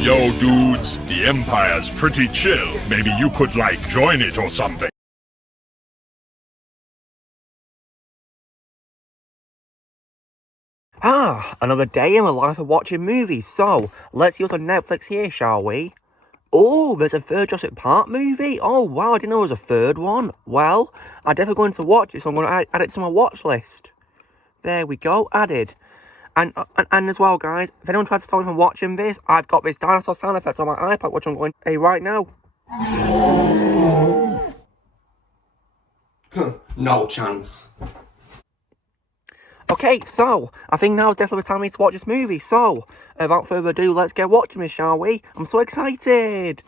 Yo, dudes, the Empire's pretty chill. Maybe you could, join it or something. Another day in the life of watching movies. So, let's use on Netflix here, shall we? Oh, there's a third Jurassic Park movie? Oh, wow, I didn't know there was a third one. Well, I'm definitely going to watch it, so I'm going to add it to my watch list. There we go, added. And as well, guys, if anyone tries to stop me from watching this, I've got this dinosaur sound effect on my iPad, which I'm going to play right now. No chance. Okay, so, I think now is definitely the time for me to watch this movie. So, without further ado, let's get watching this, shall we? I'm so excited!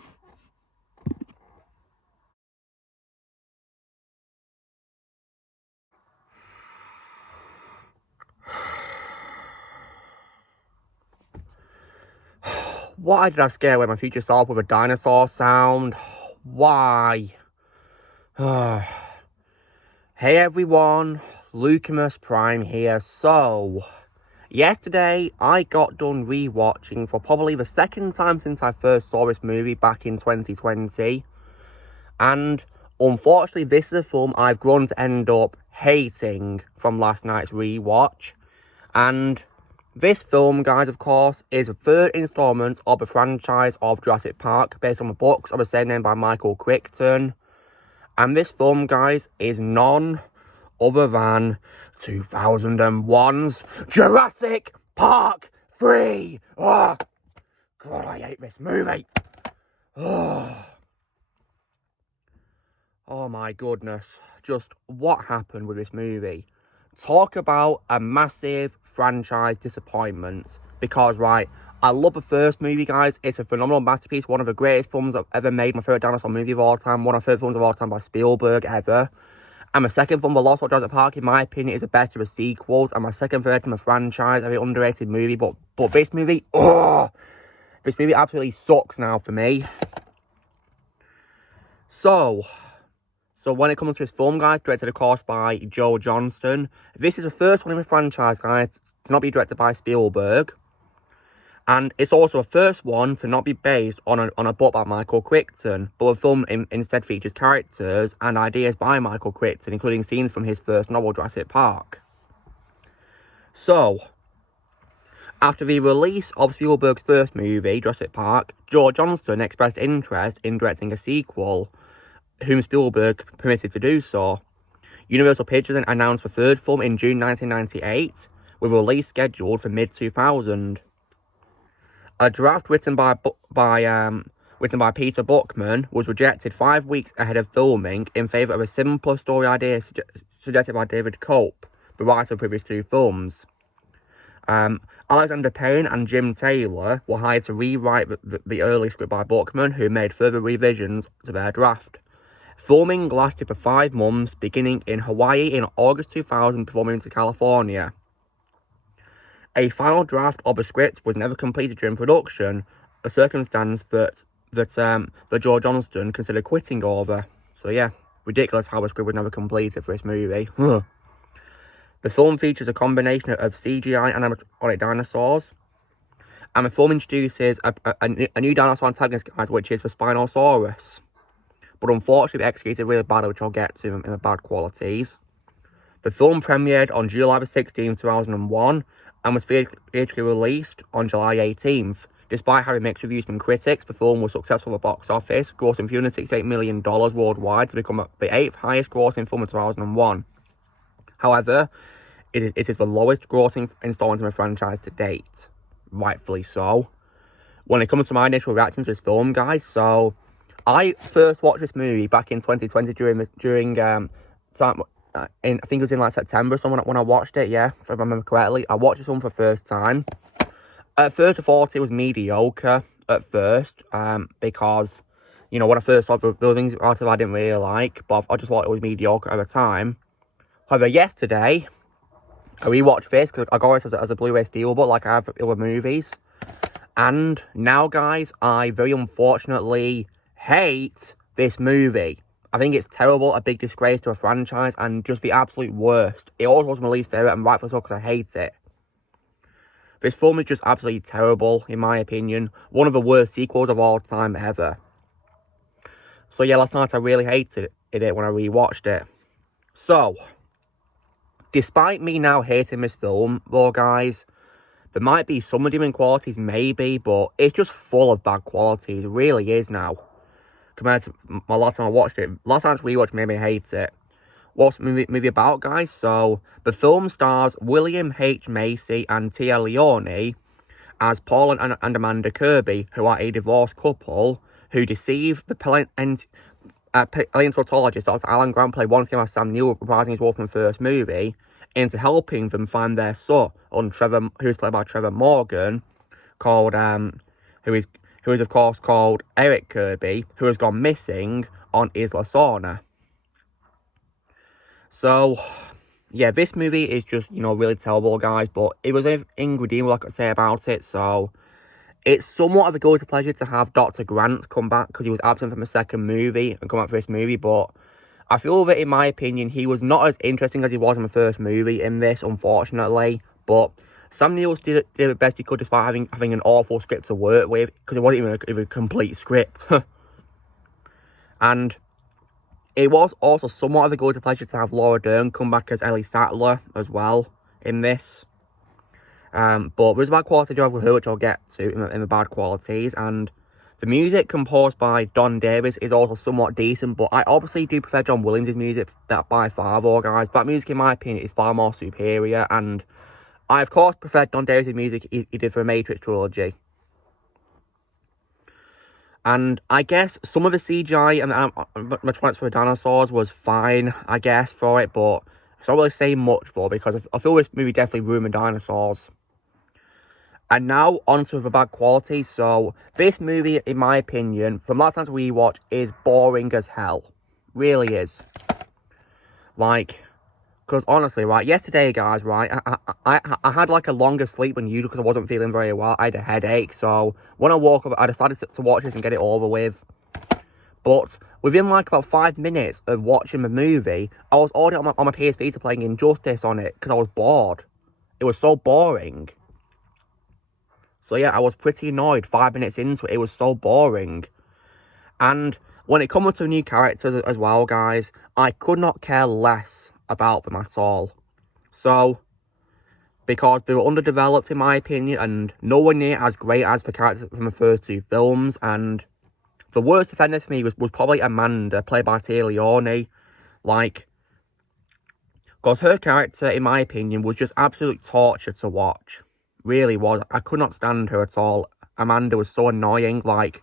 Why did I scare away my future self with a dinosaur sound? Why? Hey everyone, Lucamus Prime here. So, yesterday I got done rewatching for probably the second time since I first saw this movie back in 2020. And unfortunately, this is a film I've grown to end up hating from last night's rewatch. And this film, guys, of course, is the third installment of the franchise of Jurassic Park, based on the books of the same name by Michael Crichton. And this film, guys, is none other than 2001's Jurassic Park 3. Oh, God, I hate this movie. Oh my goodness. Just what happened with this movie? Talk about a massive franchise disappointment. Because, right, I love the first movie, guys. It's a phenomenal masterpiece. One of the greatest films I've ever made. My favourite dinosaur movie of all time. One of the favourite films of all time by Spielberg ever. And my second film, The Lost World Jurassic Park, in my opinion, is the best of the sequels. And my second favourite in the franchise. A very underrated movie. But this movie, this movie absolutely sucks now for me. So when it comes to this film, guys, directed, of course, by Joe Johnston, this is the first one in the franchise, guys, to not be directed by Spielberg. And it's also the first one to not be based on a book by Michael Crichton, but the film instead features characters and ideas by Michael Crichton, including scenes from his first novel, Jurassic Park. So, after the release of Spielberg's first movie, Jurassic Park, Joe Johnston expressed interest in directing a sequel, whom Spielberg permitted to do so. Universal Pictures announced the third film in June 1998, with a release scheduled for mid-2000. A draft written by Peter Buckman was rejected 5 weeks ahead of filming in favour of a simpler story idea suggested by David Culp, the writer of the previous two films. Alexander Payne and Jim Taylor were hired to rewrite the early script by Buckman, who made further revisions to their draft. Filming lasted for 5 months, beginning in Hawaii in August 2000 before moving to California. A final draft of the script was never completed during production, a circumstance that Joe Johnston considered quitting over. So yeah, ridiculous how the script was never completed for this movie. The film features a combination of CGI and animatronic dinosaurs, and the film introduces a new dinosaur antagonist, guys, which is the Spinosaurus. But unfortunately executed really badly, which I'll get to in the bad qualities. The film premiered on July 16, 2001, and was theatrically released on July 18th. Despite having mixed reviews from critics, the film was successful at the box office, grossing $368 million worldwide to become the 8th highest grossing film of 2001. However, it is the lowest grossing installment in the franchise to date. Rightfully so. When it comes to my initial reaction to this film, guys, so I first watched this movie back in 2020 during I think it was in September or something when I watched it, yeah, if I remember correctly. I watched this one for the first time. At first I thought it was mediocre at first, because, you know, when I first saw the things I didn't really like, but I just thought it was mediocre at the time. However, yesterday, I rewatched this because I got it as a Blu-ray steelbook like I have for other movies. And now, guys, I very unfortunately hate this movie. I think it's terrible, a big disgrace to a franchise, and just the absolute worst. It always was my least favourite, and rightfully so, because I hate it. This film is just absolutely terrible, in my opinion. One of the worst sequels of all time ever. So yeah, last night I really hated it when I rewatched it. So, despite me now hating this film, though, guys, there might be some redeeming qualities, maybe, but it's just full of bad qualities. It really is now. Compared to my last time I watched it. Last time I rewatched made me hate it. What's the movie about, guys? So, the film stars William H. Macy and Tia Leone as Paul and Amanda Kirby, who are a divorced couple who deceive the paleontologist Dr. Alan Grant, played once again by Sam Neill, reprising his role from the first movie, into helping them find their son, Trevor, who's played by Trevor Morgan, called who is of course called Eric Kirby, who has gone missing on Isla Sorna. So, yeah, this movie is just, really terrible, guys, but it was anything redeemable I could say about it, so it's somewhat of a guilty pleasure to have Dr. Grant come back, because he was absent from the second movie and come back for this movie, but I feel that, in my opinion, he was not as interesting as he was in the first movie in this, unfortunately, but Sam Neill did the best he could despite having an awful script to work with, because it wasn't even a complete script. And it was also somewhat of a guilty pleasure to have Laura Dern come back as Ellie Sattler as well in this. But there's a bad quality job with her, which I'll get to in the bad qualities. And the music composed by Don Davis is also somewhat decent, but I obviously do prefer John Williams' music that by far, though, guys. That music, in my opinion, is far more superior. And I, of course, prefer Don Davis' music he did for the Matrix trilogy. And I guess some of the CGI and the transfer of dinosaurs was fine, I guess, for it, but it's not really saying much for, because I feel this movie definitely ruined the dinosaurs. And now, onto the bad quality. So, this movie, in my opinion, from last time we watched, is boring as hell. Really is. Like, because honestly, right, yesterday, guys, right, I had like a longer sleep than usual because I wasn't feeling very well. I had a headache, so when I woke up, I decided to watch this and get it over with. But within like about 5 minutes of watching the movie, I was already on my PS Vita playing Injustice on it because I was bored. It was so boring. So yeah, I was pretty annoyed 5 minutes into it. It was so boring. And when it comes to new characters as well, guys, I could not care less about them at all. So, because they were underdeveloped in my opinion, and nowhere near as great as the characters from the first two films, and the worst offender for me was probably Amanda, played by Tia Leone. Like, because her character, in my opinion, was just absolute torture to watch. Really was. I could not stand her at all. Amanda was so annoying. Like,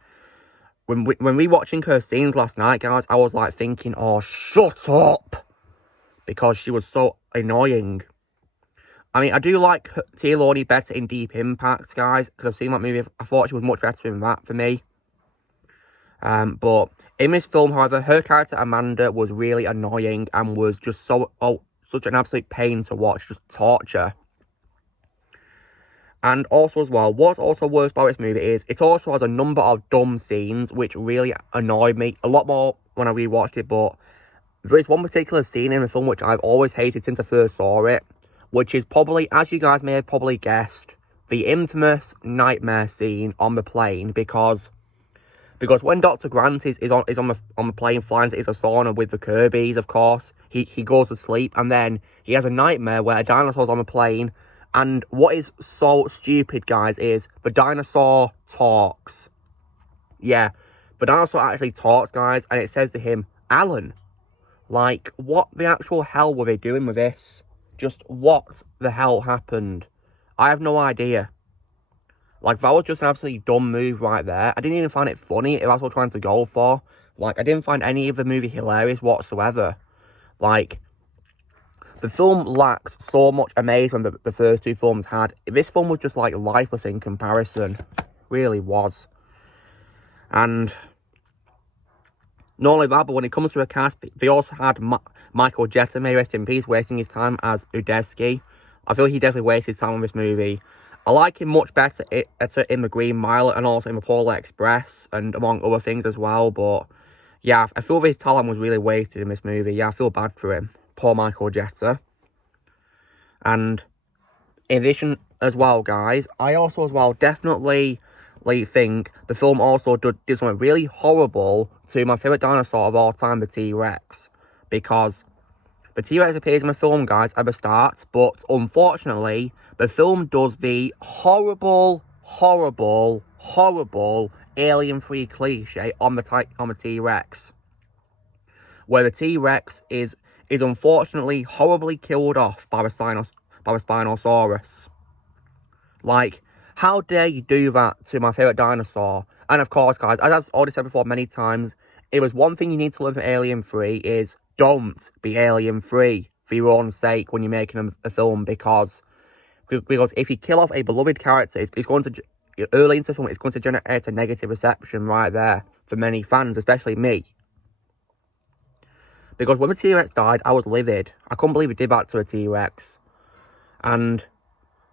when rewatching her scenes last night, guys, I was like thinking, oh, shut up! Because she was so annoying. I mean, I do like Tia Leone better in Deep Impact, guys, because I've seen that movie. I thought she was much better in that for me. But in this film, however, her character Amanda was really annoying and was just such an absolute pain to watch, just torture. And also as well, what's also worse about this movie is it also has a number of dumb scenes which really annoyed me a lot more when I rewatched it, but there is one particular scene in the film which I've always hated since I first saw it, which is probably, as you guys may have probably guessed, the infamous nightmare scene on the plane, because when Dr. Grant is on the plane flying to Isla Sorna with the Kirbys, of course, he goes to sleep, and then he has a nightmare where a dinosaur's on the plane, and what is so stupid, guys, is the dinosaur talks. Yeah, the dinosaur actually talks, guys, and it says to him, Alan. Like, what the actual hell were they doing with this? Just what the hell happened? I have no idea. Like, that was just an absolutely dumb move right there. I didn't even find it funny if that's what I was trying to go for. Like, I didn't find any of the movie hilarious whatsoever. Like, the film lacks so much amazement the first two films had. This film was just, like, lifeless in comparison. Really was. And not only that, but when it comes to a cast, they also had Michael Jetta, may rest in peace, wasting his time as Udesky. I feel he definitely wasted his time on this movie. I like him much better in The Green Mile and also in The Polar Express, and among other things as well, but yeah, I feel his talent was really wasted in this movie. Yeah, I feel bad for him. Poor Michael Jetta. And in addition, as well, guys, I also as well definitely think the film also did something really horrible to my favourite dinosaur of all time, the T-Rex. Because the T-Rex appears in the film, guys, at the start, but unfortunately, the film does the horrible Alien 3 cliche on the T-Rex. Where the T-Rex is unfortunately horribly killed off by the Spinosaurus. Like, how dare you do that to my favourite dinosaur? And of course, guys, as I've already said before many times, it was one thing you need to learn from Alien 3 is don't be Alien 3 for your own sake when you're making a film, because if you kill off a beloved character, it's going to, early into the film, it's going to generate a negative reception right there for many fans, especially me. Because when the T-Rex died, I was livid. I couldn't believe it did that to a T-Rex. And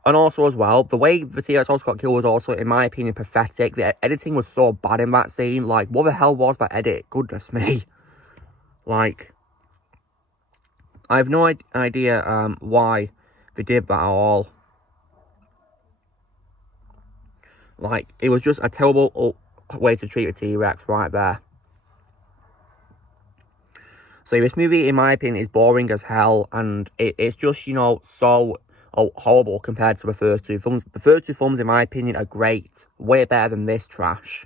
also as well, the way the T-Rex also got killed was also, in my opinion, pathetic. The editing was so bad in that scene. Like, what the hell was that edit? Goodness me. Like, I have no idea why they did that at all. Like, it was just a terrible way to treat a T-Rex right there. So this movie, in my opinion, is boring as hell, and it's just, you know, so horrible compared to the first two films. The first two films, in my opinion, are great. Way better than this trash.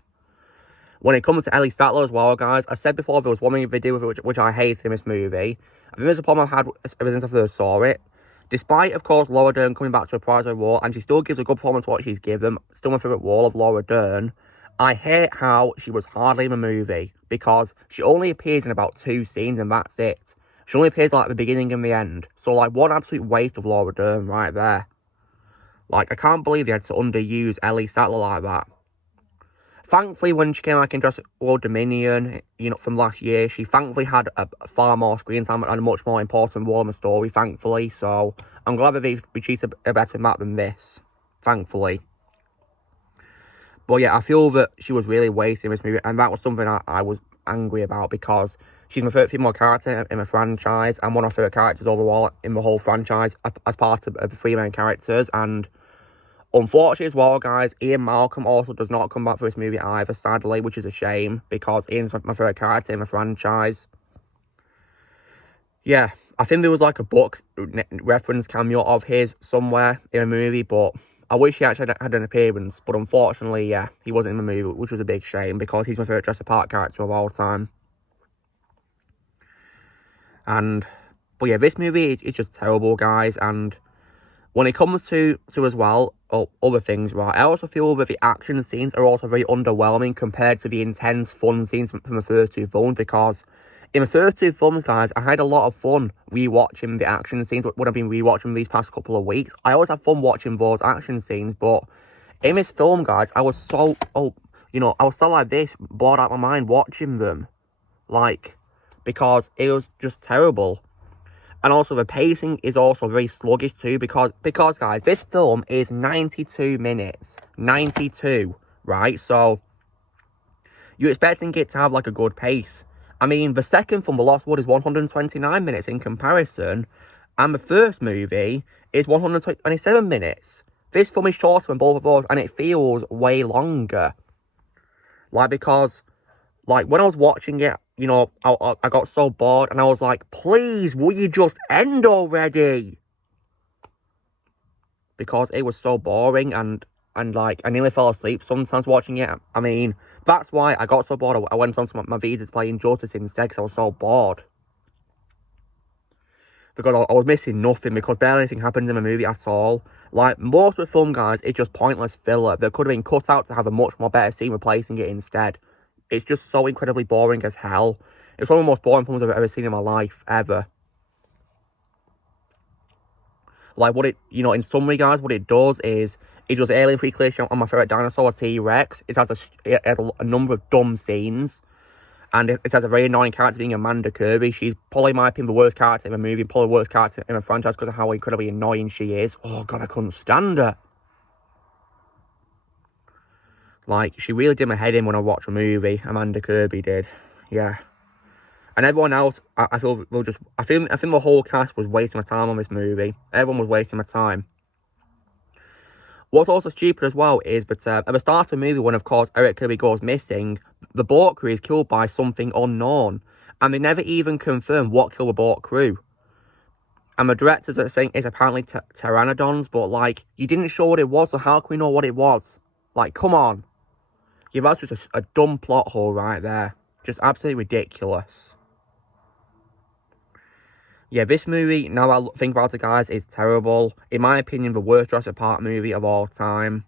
When it comes to Ellie Sattler as well, guys, I said before there was one thing they did with it which I hated in this movie. I think there's a problem I've had ever since I first saw it. Despite, of course, Laura Dern coming back to a prize role, and she still gives a good performance for what she's given, still my favourite role of Laura Dern, I hate how she was hardly in the movie, because she only appears in about 2 scenes and that's it. She only appears like at the beginning and the end. So like, what an absolute waste of Laura Dern right there. Like, I can't believe they had to underuse Ellie Sattler like that. Thankfully, when she came back in Jurassic World Dominion, you know, from last year, she thankfully had a far more screen time and a much more important role in the story, thankfully. So I'm glad that they treated her better in that than this, thankfully. But yeah, I feel that she was really wasted in this movie, and that was something I was angry about, because she's my favourite female character in the franchise, and one of my favourite characters overall in the whole franchise, as part of the 3 main characters. And unfortunately as well, guys, Ian Malcolm also does not come back for this movie either, sadly, which is a shame, because Ian's my favourite character in the franchise. Yeah, I think there was like a book reference cameo of his somewhere in a movie, but I wish he actually had an appearance, but unfortunately, yeah, he wasn't in the movie, which was a big shame, because he's my favourite Jurassic Park character of all time. But yeah, this movie is just terrible, guys, and when it comes to as well, other things, right, I also feel that the action scenes are also very underwhelming compared to the intense fun scenes from the first 2 films, because in the first 2 films, guys, I had a lot of fun rewatching the action scenes when I've been rewatching these past couple of weeks. I always have fun watching those action scenes, but in this film, guys, I was so, I was so like this, bored out of my mind watching them. Like, because it was just terrible. And also, the pacing is also very sluggish too, because guys, this film is 92 minutes. 92, right? So, you're expecting it to have, like, a good pace. I mean, the second film, The Lost World, is 129 minutes in comparison, and the first movie is 127 minutes. This film is shorter than both of those, and it feels way longer. Like, because, like, when I was watching it, you know, I got so bored, and I was like, please, will you just end already? Because it was so boring, and like, I nearly fell asleep sometimes watching it. I mean, that's why I got so bored. I went on to my Vita's playing Jurassic instead, because I was so bored. Because I was missing nothing, because barely anything happens in the movie at all. Like, most of the film, guys, is just pointless filler that could have been cut out to have a much more better scene replacing it instead. It's just so incredibly boring as hell. It's one of the most boring films I've ever seen in my life, ever. Like, what it, you know, in summary, guys, what it does is, it does Alien 3 cliche on my favourite dinosaur, T-Rex. It has a number of dumb scenes. And it has a very annoying character being Amanda Kirby. She's probably, in my opinion, the worst character in the movie, probably the worst character in the franchise because of how incredibly annoying she is. Oh, God, I couldn't stand her. Like, she really did my head in when I watched the movie. Amanda Kirby did. Yeah. And everyone else, I feel, will just... I think the whole cast was wasting my time on this movie. Everyone was wasting my time. What's also stupid as well is that at the start of the movie, when of course Eric Kirby goes missing, the boat crew is killed by something unknown, and they never even confirm what killed the boat crew. And the directors are saying it's apparently pteranodons, but like, you didn't show what it was, so how can we know what it was? Like, come on. Yeah, that's just a dumb plot hole right there. Just absolutely ridiculous. Yeah, this movie, now I think about it, guys, is terrible. In my opinion, the worst Jurassic Park movie of all time.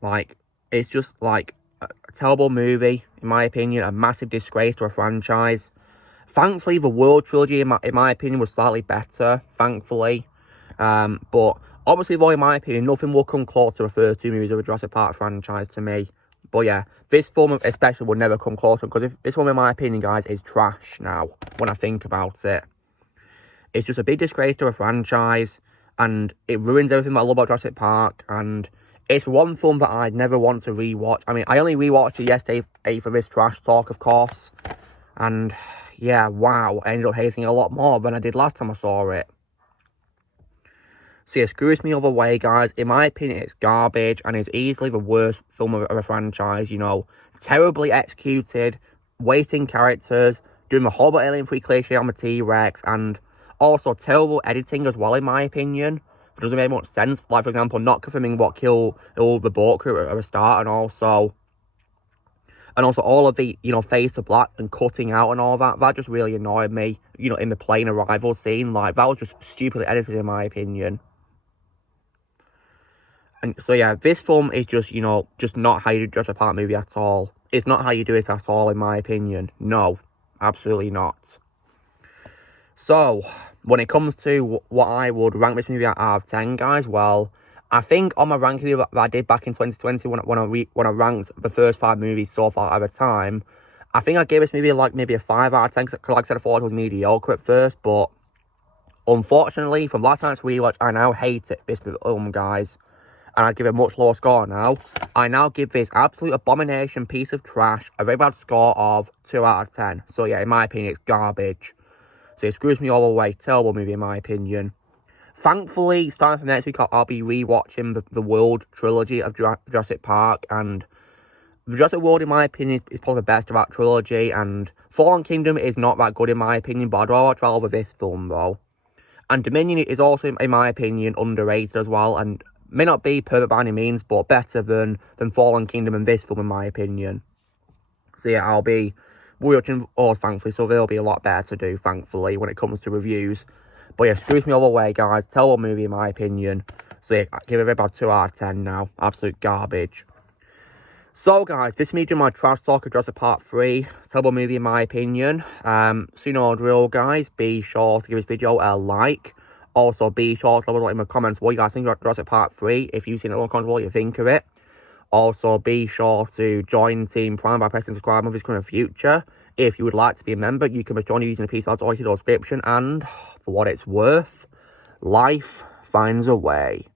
Like, it's just, like, a terrible movie, in my opinion. A massive disgrace to a franchise. Thankfully, the World Trilogy, in my opinion, was slightly better, thankfully. But, obviously, though, in my opinion, nothing will come close to the first two movies of the Jurassic Park franchise to me. But, yeah, this film especially would never come close, because this one, in my opinion, guys, is trash now, when I think about it. It's just a big disgrace to a franchise, and it ruins everything that I love about Jurassic Park, and it's one film that I'd never want to rewatch. I mean, I only rewatched it yesterday for this trash talk, of course, and yeah, wow, I ended up hating it a lot more than I did last time I saw it. So yeah, screws me all the way, guys. In my opinion, it's garbage, and it's easily the worst film of a franchise, you know. Terribly executed, wasting characters, doing the horrible Alien 3 cliche on the T-Rex, and also terrible editing as well, in my opinion. It doesn't make much sense. Like, for example, not confirming what killed all the boat crew at the start, and also all of the, you know, face of black and cutting out and all that. That just really annoyed me, you know, in the plane arrival scene. Like, that was just stupidly edited, in my opinion. And so, yeah, this film is just, you know, just not how you do Jurassic Park movie at all. It's not how you do it at all, in my opinion. No, absolutely not. So, when it comes to what I would rank this movie out of 10, guys, well, I think on my ranking video that I did back in 2020 when I ranked the first 5 movies so far at a time, I think I gave this movie like maybe a 5 out of 10, because like I said, I thought it was mediocre at first, but unfortunately, from last night's rewatch, I now hate it, this film, guys, and I give it a much lower score now. I now give this absolute abomination piece of trash a very bad score of 2 out of 10. So yeah, in my opinion, it's garbage. So it screws me all the way. Terrible movie, in my opinion. Thankfully, starting from next week, I'll be rewatching the World Trilogy of Jurassic Park, and the Jurassic World, in my opinion, is probably the best of that trilogy, and Fallen Kingdom is not that good, in my opinion, but I'd rather watch all of this film, though. And Dominion is also, in my opinion, underrated as well, and may not be perfect by any means, but better than Fallen Kingdom and this film, in my opinion. So yeah, I'll be watching all, thankfully, so there'll be a lot better to do, thankfully, when it comes to reviews. But yeah, screws me all the way, guys. Terrible movie, in my opinion. So yeah, I give it about 2 out of 10 now. Absolute garbage. So, guys, this is me doing my trash talk of Jurassic Park 3. Terrible movie, in my opinion. So you know the drill, guys. Be sure to give this video a like. Also, be sure to leave in the comments what you guys think about Jurassic Park 3. If you've seen it, comment what you think of it. Also, be sure to join Team Prime by pressing subscribe on this current future. If you would like to be a member, you can join using a piece of the description. And for what it's worth, life finds a way.